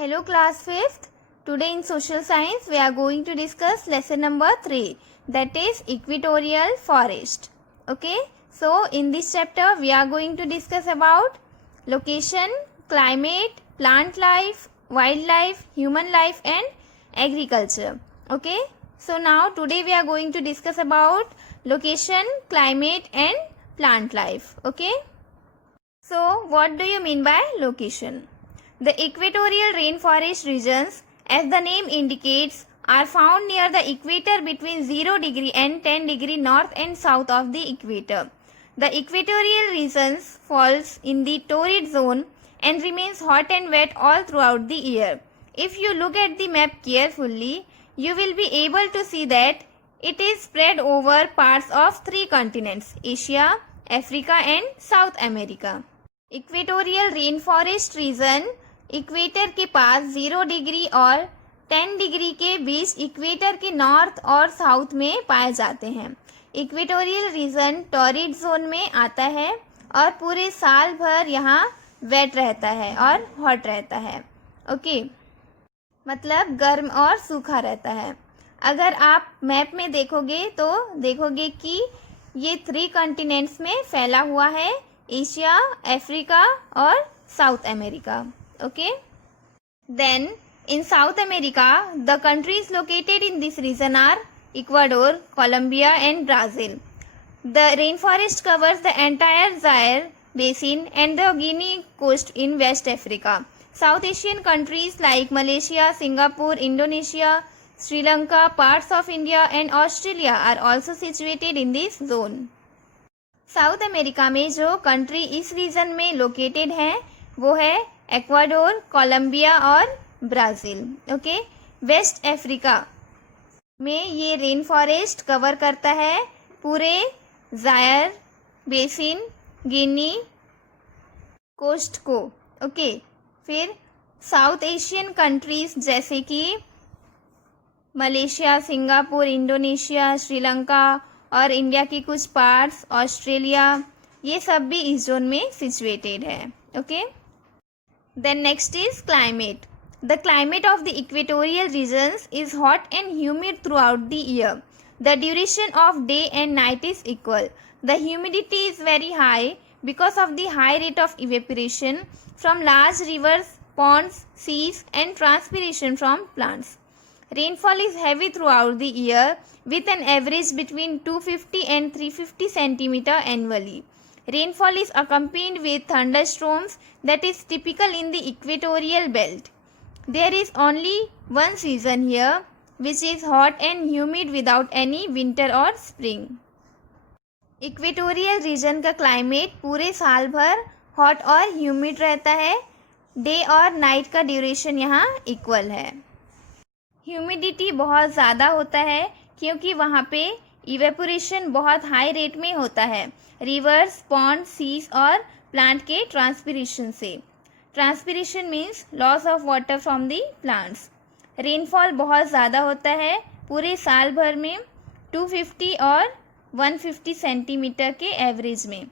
Hello class 5th. Today in social science we are going to discuss lesson number 3, that is equatorial forest. Okay, so in this chapter we are going to discuss about location, climate, plant life, wildlife, human life and agriculture. Okay, so now today we are going to discuss about location, climate and plant life. Okay, so what do you mean by location? The equatorial rainforest regions, as the name indicates, are found near the equator between 0 degree and 10 degree north and south of the equator. The equatorial regions falls in the torrid zone and remains hot and wet all throughout the year. If you look at the map carefully, you will be able to see that it is spread over parts of 3 continents, Asia, Africa and South America. Equatorial rain forest region equator के पास 0 degree और 10 degree के बीच equator के north और south में पाए जाते हैं. Equatorial region torrid zone में आता है और पूरे साल भर यहाँ वेट रहता है और हॉट रहता है. ओके, मतलब गर्म और सूखा रहता है. अगर आप मैप में देखोगे तो देखोगे कि ये 3 कॉन्टिनेंट्स में फैला हुआ है, एशिया, अफ्रीका और South America. Okay, then in South America the countries located in this region are Ecuador, Colombia and Brazil. The rain forest covers the entire Zaire basin and the Guinea coast in West Africa. South Asian countries like Malaysia, Singapore, Indonesia, Sri Lanka, parts of India and Australia are also situated in this zone. South America में जो country इस reason में located है वो है Ecuador, Colombia और Brazil. Okay, waste Africa में ये रेन फॉरेस्ट कवर करता है पूरे जायर बेसिन, गिनी कोस्ट को. ओके, फिर साउथ एशियन कंट्रीज जैसे कि मलेशिया, सिंगापुर, इंडोनेशिया, श्रीलंका और इंडिया की कुछ पार्ट्स, ऑस्ट्रेलिया, ये सब भी इस जोन में सिचुएटेड है. Okay, then next is climate. The climate of the equatorial regions is hot and humid throughout the year. The duration of day and night is equal. The humidity is very high because of the high rate of evaporation from large rivers, ponds, seas and transpiration from plants. Rainfall is heavy throughout the year with an average between 250 and 350 centimeter annually. Rainfall is accompanied with thunderstorms that is typical in the equatorial belt. There is only one season here which is hot and humid without any winter or spring. Equatorial region का climate पूरे साल भर hot और humid रहता है. Day और night का duration यहाँ इक्वल है. ह्यूमिडिटी बहुत ज़्यादा होता है क्योंकि वहाँ पे इवेपोरेशन बहुत हाई रेट में होता है रिवर्स, पॉन्ड, सीज और प्लांट के ट्रांसपिरेशन से. Transpiration means loss of water from the plants. Rainfall बहुत ज़्यादा होता है पूरे साल भर में 250 और 150 सेंटीमीटर के एवरेज में.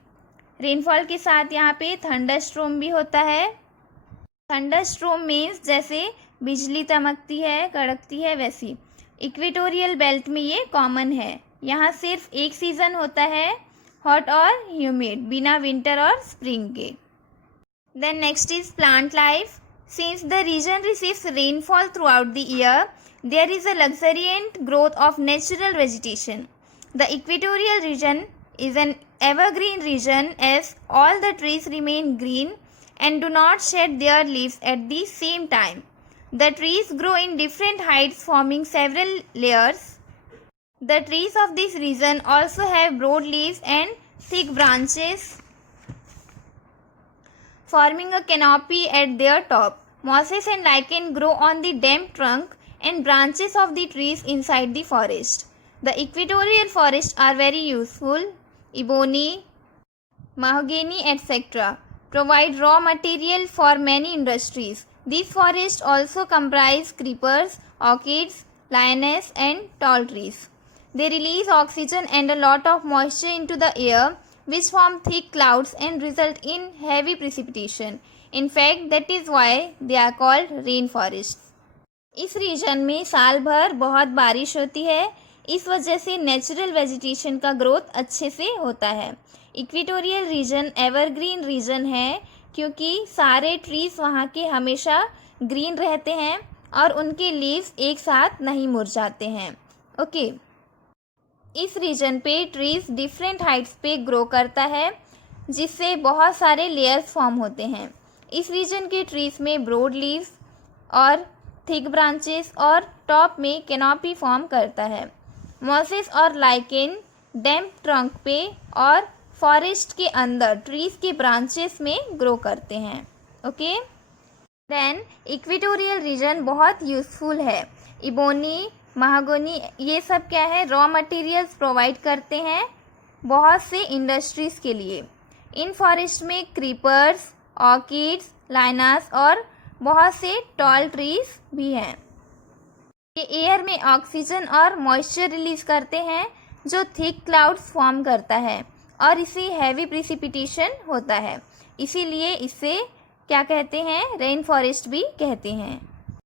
रेनफॉल के साथ यहाँ पे थंडरस्ट्रोम भी होता है. थंडरस्ट्रोम मीन्स जैसे बिजली चमकती है, कड़कती है, वैसी. इक्वेटोरियल बेल्ट में ये कॉमन है. यहाँ सिर्फ एक सीज़न होता है हॉट और ह्यूमिड, बिना विंटर और स्प्रिंग के. Then next is plant life. Since the region receives rainfall throughout the year there is a luxuriant growth of natural vegetation. The equatorial region is an evergreen region as all the trees remain green and do not shed their leaves at the same time. The trees grow in different heights forming several layers. The trees of this region also have broad leaves and thick branches forming a canopy at their top. Mosses and lichen grow on the damp trunk and branches of the trees inside the forest. The equatorial forests are very useful. Ebony, mahogany, etc. provide raw material for many industries. These forests also comprise creepers, orchids, lianas and tall trees. They release oxygen and a lot of moisture into the air which form thick clouds and result in heavy precipitation. In fact, that is why they are called rainforests. इस reason में साल भर बहुत बारिश होती है, इस वजह से नेचुरल वेजिटेशन का ग्रोथ अच्छे से होता है. इक्वेटोरियल रीजन एवरग्रीन रीजन है क्योंकि सारे ट्रीज वहाँ के हमेशा ग्रीन रहते हैं और उनके लीव्स एक साथ नहीं मुरझाते हैं. ओके. इस रीजन पे ट्रीज डिफरेंट हाइट्स पे ग्रो करता है जिससे बहुत सारे लेयर्स फॉर्म होते हैं. इस रीजन के ट्रीज में ब्रॉड लीव्स और थिक ब्रांचेस और टॉप में कैनोपी फॉर्म करता है. मॉसेस और लाइकेन डैम्प ट्रंक पे और फॉरेस्ट के अंदर ट्रीज के ब्रांचेस में ग्रो करते हैं. ओके. देन इक्वेटोरियल रीजन बहुत यूज़फुल है. इबोनी, महागोनी ये सब क्या है, रॉ मटेरियल्स प्रोवाइड करते हैं बहुत से इंडस्ट्रीज़ के लिए. इन फॉरेस्ट में क्रीपर्स, ऑर्किड्स, लाइनास और बहुत से टॉल ट्रीज भी हैं. ये एयर में ऑक्सीजन और मॉइस्चर रिलीज करते हैं जो थिक क्लाउड्स फॉर्म करता है और इससे हैवी प्रिसिपिटेशन होता है. इसीलिए इसे क्या कहते हैं, रेन फॉरेस्ट भी कहते हैं.